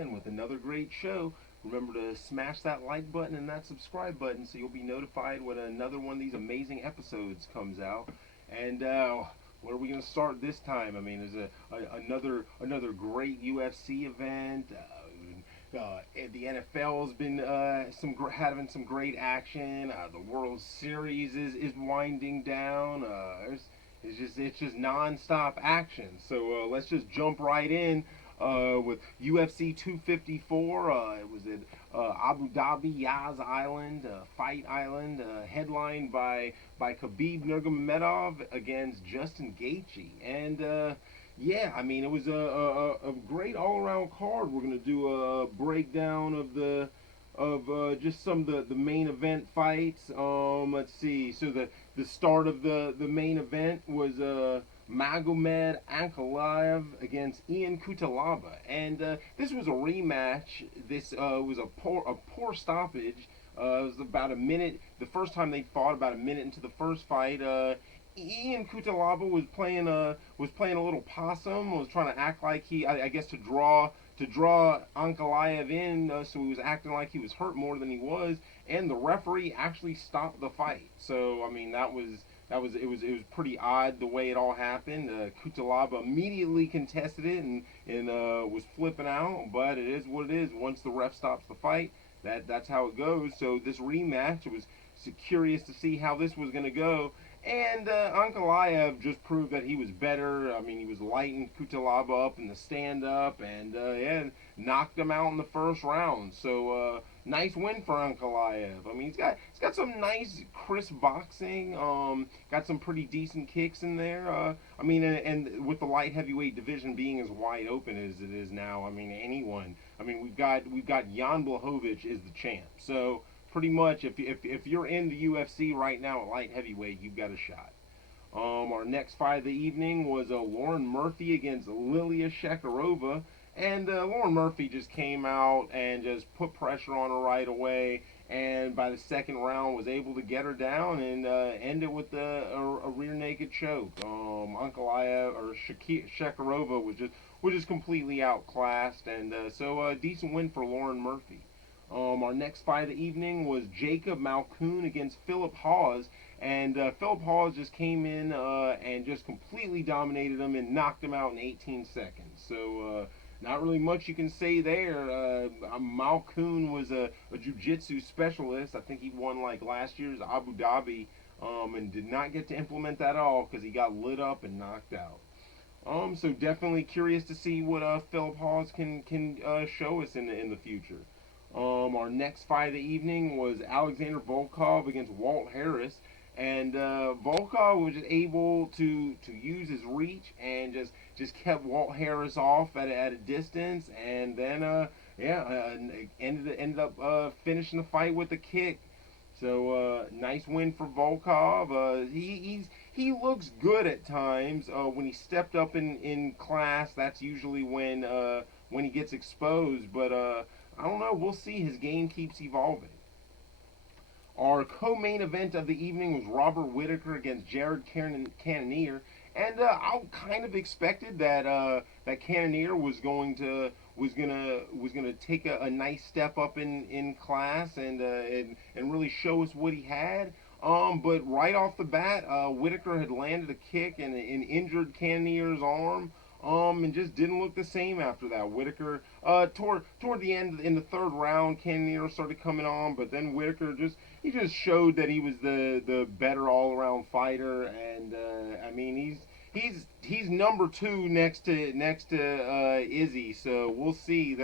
again with another great show. Remember to smash that like button and that subscribe button so you'll be notified when another one of these amazing episodes comes out. And where are we going to start this time? I mean, there's another great UFC event. The NFL has been having some great action. The World Series is winding down. It's just nonstop action. So let's just jump right in with UFC 254. It was at Abu Dhabi, Yas Island, Fight Island, headlined by Khabib Nurmagomedov against Justin Gaethje, and yeah, I mean it was a great all around card. We're gonna do a breakdown of just some of the main event fights. Let's see. So the start of the main event was Magomed Ankalaev against Ian Cutelaba, and this was a rematch. This was a poor stoppage. It was about a minute. The first time they fought, about a minute into the first fight, Ian Cutelaba was playing a little possum. Was trying to act like I guess to draw Ankalaev in, so he was acting like he was hurt more than he was, and the referee actually stopped the fight. So I mean it was pretty odd the way it all happened. Cutelaba immediately contested it and was flipping out, but it is what it is. Once the ref stops the fight, that's how it goes. So this rematch, it was curious to see how this was going to go. And Ankalaev just proved that he was better. I mean, he was lighting Cutelaba up in the stand-up, and yeah, knocked him out in the first round. So nice win for Ankalaev. I mean, he's got some nice, crisp boxing. Got some pretty decent kicks in there. I mean, and with the light heavyweight division being as wide open as it is now, I mean, anyone. I mean, we've got Jan Blachowicz is the champ. So pretty much, if you're in the UFC right now at light heavyweight, you've got a shot. Our next fight of the evening was Lauren Murphy against Lilia Shakirova, and Lauren Murphy just came out and just put pressure on her right away, and by the second round was able to get her down and end it with a rear naked choke. Ankalaev or Shakirova was just completely outclassed, and so a decent win for Lauren Murphy. Our next fight of the evening was Jacob Malkoun against Philip Hawes, and Philip Hawes just came in and just completely dominated him and knocked him out in 18 seconds. So not really much you can say there. Malkoun was a jiu-jitsu specialist. I think he won like last year's Abu Dhabi, and did not get to implement that at all because he got lit up and knocked out. So definitely curious to see what Philip Hawes can show us in the future. Our next fight of the evening was Alexander Volkov against Walt Harris, and Volkov was able to use his reach and just kept Walt Harris off at a distance, and then ended up finishing the fight with a kick. So nice win for Volkov. He looks good at times. When he stepped up in class, that's usually when he gets exposed, but I don't know. We'll see. His game keeps evolving. Our co-main event of the evening was Robert Whitaker against Jared Cannonier, and I kind of expected that Cannonier was gonna take a nice step up in class and really show us what he had. But right off the bat, Whitaker had landed a kick and injured Cannonier's arm. And just didn't look the same after that. Whitaker, toward the end in the third round, Cannonier started coming on, but then Whitaker just showed that he was the better all around fighter, and I mean he's number two next to Izzy, so we'll see.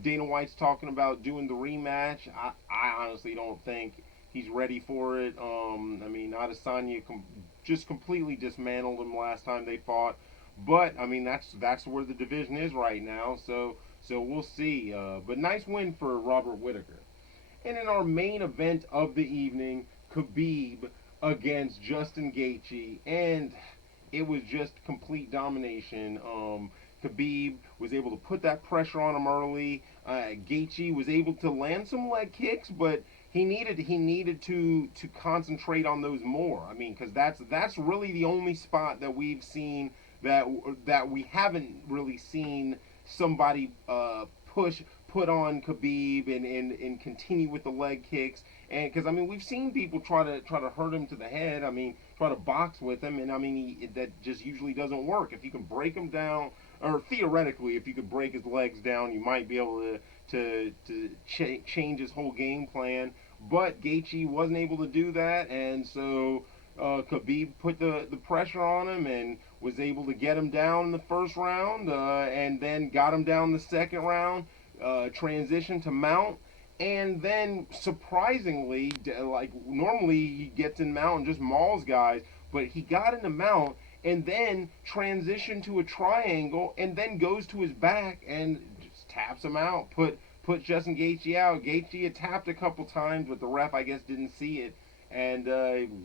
Dana White's talking about doing the rematch. I honestly don't think he's ready for it. I mean Adesanya just completely dismantled him last time they fought. But I mean that's where the division is right now, so we'll see. But nice win for Robert Whitaker. And in our main event of the evening, Khabib against Justin Gaethje, and it was just complete domination. Khabib was able to put that pressure on him early. Gaethje was able to land some leg kicks, but he needed to concentrate on those more. I mean, because that's really the only spot that we've seen that we haven't really seen somebody put on Khabib and continue with the leg kicks. And because I mean, we've seen people try to hurt him to the head. I mean, try to box with him, and I mean, that just usually doesn't work. If you can break him down, or theoretically, if you could break his legs down, you might be able to change his whole game plan. But Gaethje wasn't able to do that, and so Khabib put the pressure on him and was able to get him down in the first round, and then got him down the second round. Transition to mount, and then surprisingly, like normally he gets in mount and just mauls guys, but he got into mount and then transitioned to a triangle and then goes to his back and just taps him out. Put Justin Gaethje out. Gaethje had tapped a couple times, but the ref I guess didn't see it and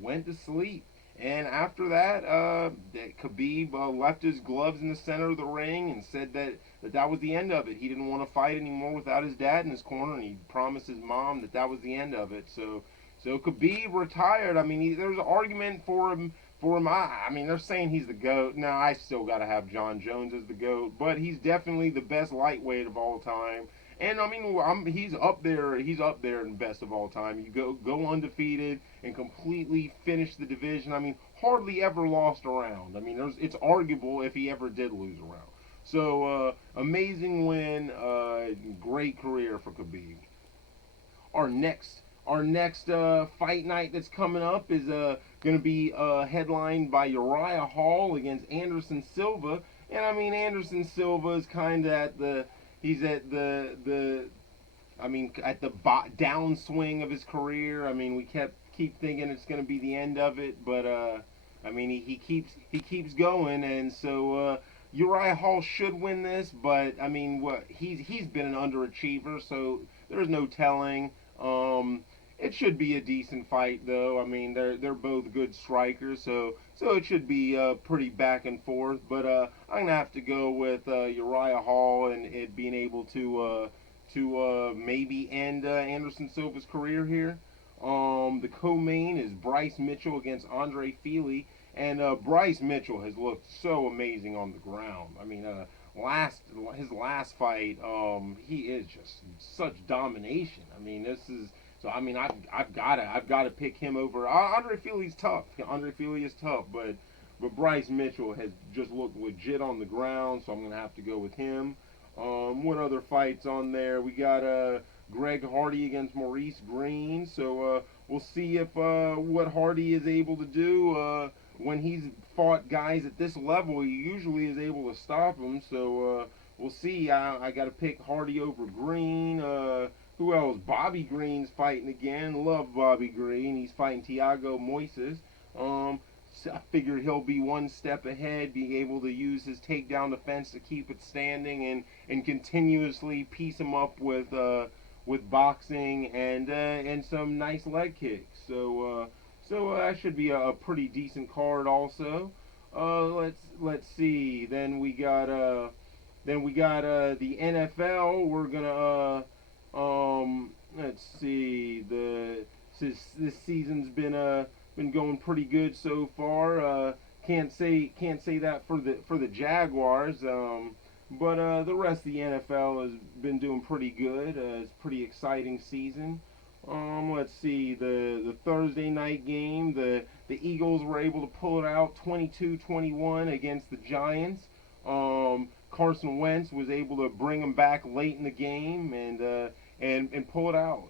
went to sleep. And after that, Khabib left his gloves in the center of the ring and said that was the end of it. He didn't want to fight anymore without his dad in his corner, and he promised his mom that was the end of it. So Khabib retired. I mean, there's an argument for him. I mean, they're saying he's the GOAT. Now, I still got to have John Jones as the GOAT, but he's definitely the best lightweight of all time. And I mean, he's up there. He's up there in best of all time. You go undefeated and completely finish the division. I mean, hardly ever lost a round. I mean, it's arguable if he ever did lose a round. So amazing win. Great career for Khabib. Our next fight night that's coming up is going to be headlined by Uriah Hall against Anderson Silva. And I mean, Anderson Silva is kind of at the I mean, at the downswing of his career. I mean, we keep thinking it's going to be the end of it, but I mean, he keeps going, and so Uriah Hall should win this. But I mean, he's been an underachiever, so there's no telling. It should be a decent fight, though. I mean, they're both good strikers, so it should be pretty back and forth. But I'm gonna have to go with Uriah Hall and it being able to maybe end Anderson Silva's career here. The co-main is Bryce Mitchell against Andre Fili, and Bryce Mitchell has looked so amazing on the ground. I mean, his last fight, he is just such domination. I mean, this is. So I mean, I've got to pick him over. Andre Fili's tough. Andre Fili is tough, but Bryce Mitchell has just looked legit on the ground, so I'm gonna have to go with him. What other fights on there? We got Greg Hardy against Maurice Green. So we'll see if what Hardy is able to do. When he's fought guys at this level, he usually is able to stop them. So we'll see. I got to pick Hardy over Green. Who else? Bobby Green's fighting again. Love Bobby Green. He's fighting Thiago Moises. So I figured he'll be one step ahead, be able to use his takedown defense to keep it standing and continuously piece him up with boxing and some nice leg kicks. So that should be a pretty decent card also. Let's see. Then we got the NFL. We're gonna let's see. This season's been going pretty good so far. Can't say that for the Jaguars. But the rest of the NFL has been doing pretty good. It's a pretty exciting season. Let's see, the Thursday night game, the Eagles were able to pull it out 22-21 against the Giants. Carson Wentz was able to bring them back late in the game and pull it out.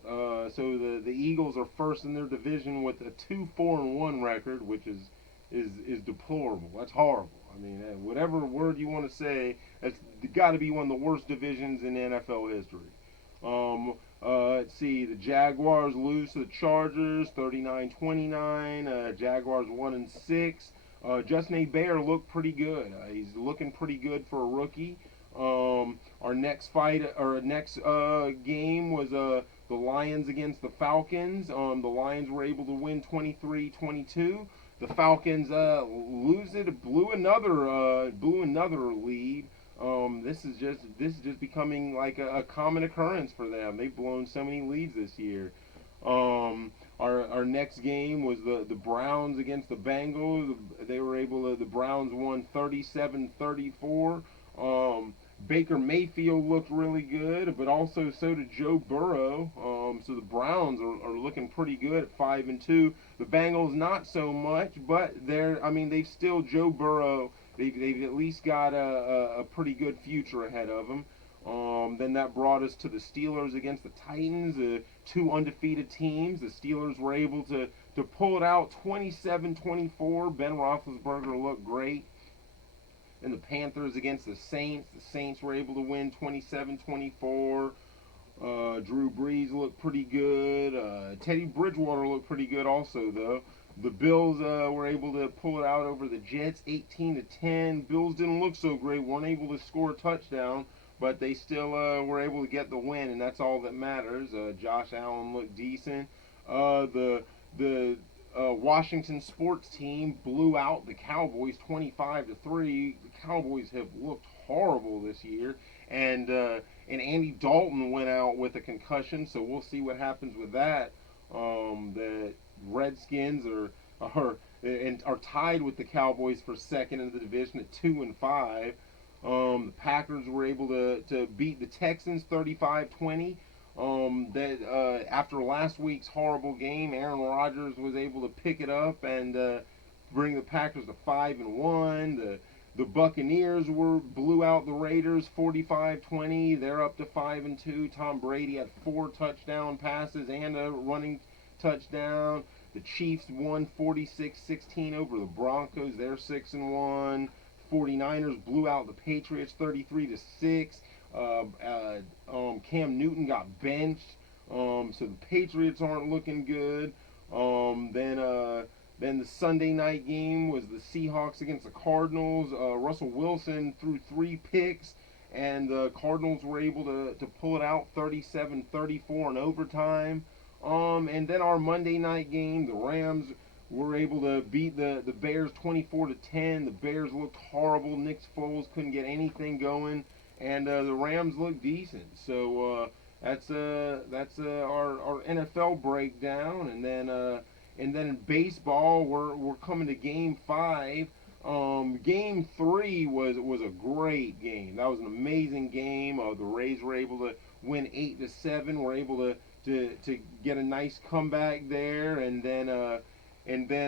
So the Eagles are first in their division with a 2-4-1 record, which is deplorable. That's horrible. I mean, whatever word you want to say, that's got to be one of the worst divisions in NFL history. Let's see, the Jaguars lose to the Chargers 39-29. Jaguars 1-6. Justin Bear looked pretty good. He's looking pretty good for a rookie. Our next game was the Lions against the Falcons. The Lions were able to win 23-22. The Falcons blew another lead. This is just becoming like a common occurrence for them. They've blown so many leads this year. Our next game was the Browns against the Bengals. The Browns won 37-34. Baker Mayfield looked really good, but also so did Joe Burrow. So the Browns are looking pretty good at 5-2. The Bengals not so much, but they've still Joe Burrow. They've at least got a pretty good future ahead of them. Then that brought us to the Steelers against the Titans, two undefeated teams. The Steelers were able to pull it out 27-24. Ben Roethlisberger looked great. And the Panthers against the Saints. The Saints were able to win 27-24. Drew Brees looked pretty good. Teddy Bridgewater looked pretty good also, though. The Bills were able to pull it out over the Jets 18-10. Bills didn't look so great, weren't able to score a touchdown, but they still were able to get the win, and that's all that matters. Josh Allen looked decent. The Washington sports team blew out the Cowboys 25-3. The Cowboys have looked horrible this year, and Andy Dalton went out with a concussion, so we'll see what happens with that. The Redskins are tied with the Cowboys for second in the division at 2-5. The Packers were able to beat the Texans 35-20. That after last week's horrible game, Aaron Rodgers was able to pick it up and bring the Packers to 5-1. The Buccaneers blew out the Raiders 45-20. They're up to 5-2. Tom Brady had 4 touchdown passes and a running touchdown. The Chiefs won 46-16 over the Broncos. They're 6-1. 49ers blew out the Patriots 33-6. Cam Newton got benched, so the Patriots aren't looking good. Then the Sunday night game was the Seahawks against the Cardinals. Russell Wilson threw 3 picks, and the Cardinals were able to pull it out 37-34 in overtime. And then our Monday night game, the Rams were able to beat the Bears 24-10. The Bears looked horrible. Nick Foles couldn't get anything going, and the Rams looked decent. So that's our NFL breakdown, and then in baseball we're coming to Game 5. Game 3 was a great game. That was an amazing game. The Rays were able to win 8-7. We're able to get a nice comeback there, and then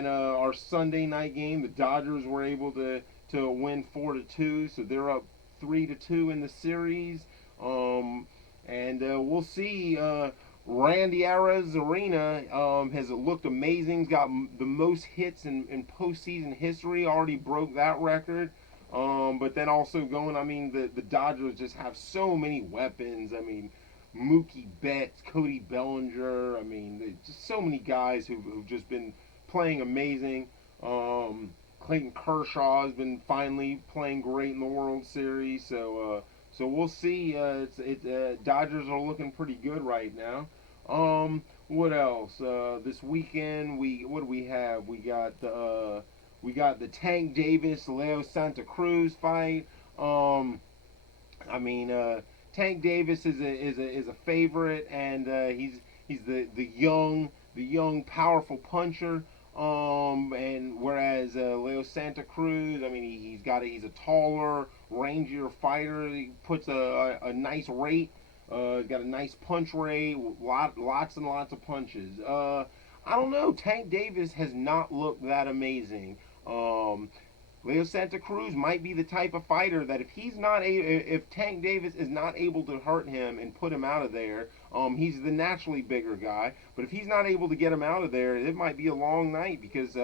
our Sunday night game, the Dodgers were able to win 4-2, so they're up 3-2 in the series. And we'll see. Randy Arozarena has looked amazing. He's got the most hits in postseason history. Already broke that record. But then also the Dodgers just have so many weapons. Mookie Betts, Cody Bellinger. Just so many guys who've just been playing amazing. Clayton Kershaw has been finally playing great in the World Series. So we'll see. Dodgers are looking pretty good right now. What else? This weekend what do we have? We got the Tank Davis Leo Santa Cruz fight. Tank Davis is a favorite, and he's the young powerful puncher. And whereas Leo Santa Cruz, he's a taller, rangier fighter. He puts a nice rate. He's got a nice punch rate, lots and lots of punches. I don't know. Tank Davis has not looked that amazing. Leo Santa Cruz might be the type of fighter that if Tank Davis is not able to hurt him and put him out of there, he's the naturally bigger guy. But if he's not able to get him out of there, it might be a long night because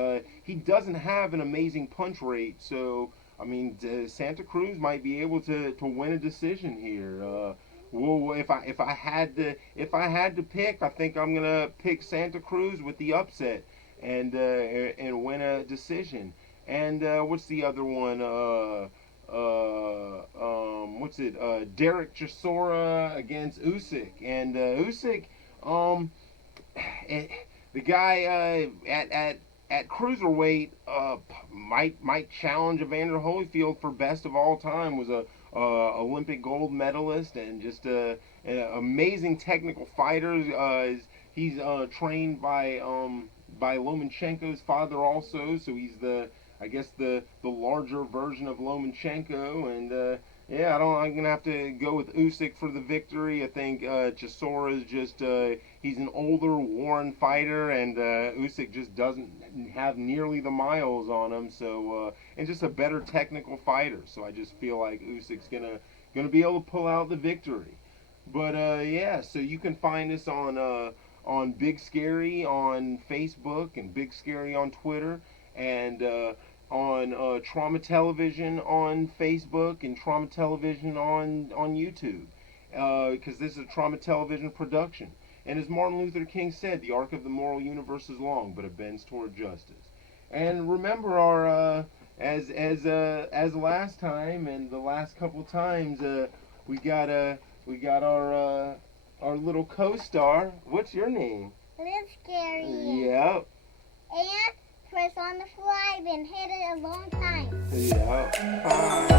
he doesn't have an amazing punch rate. So Santa Cruz might be able to win a decision here. Well, if I had to pick, I think I'm gonna pick Santa Cruz with the upset and win a decision. And what's the other one? Derek Chisora against Usyk, and Usyk, the guy at cruiserweight might challenge Evander Holyfield for best of all time. Was a Olympic gold medalist and just an amazing technical fighter. He's trained by Lomachenko's father also, so he's the larger version of Lomachenko, and Yeah, I'm gonna have to go with Usyk for the victory. I think Chisora is just he's an older, worn fighter, and Usyk just doesn't have nearly the miles on him. So and just a better technical fighter. So I just feel like Usyk's gonna be able to pull out the victory. But yeah, so you can find us on Big Scary on Facebook and Big Scary on Twitter and on Trauma Television on Facebook and Trauma Television on YouTube because this is a Trauma Television production. And as Martin Luther King said, the arc of the moral universe is long, but it bends toward justice. And remember our as last time and the last couple times we got we got our little co-star. What's your name? Live Scary. Yep. And press on the slide and hit it a long time. Yep.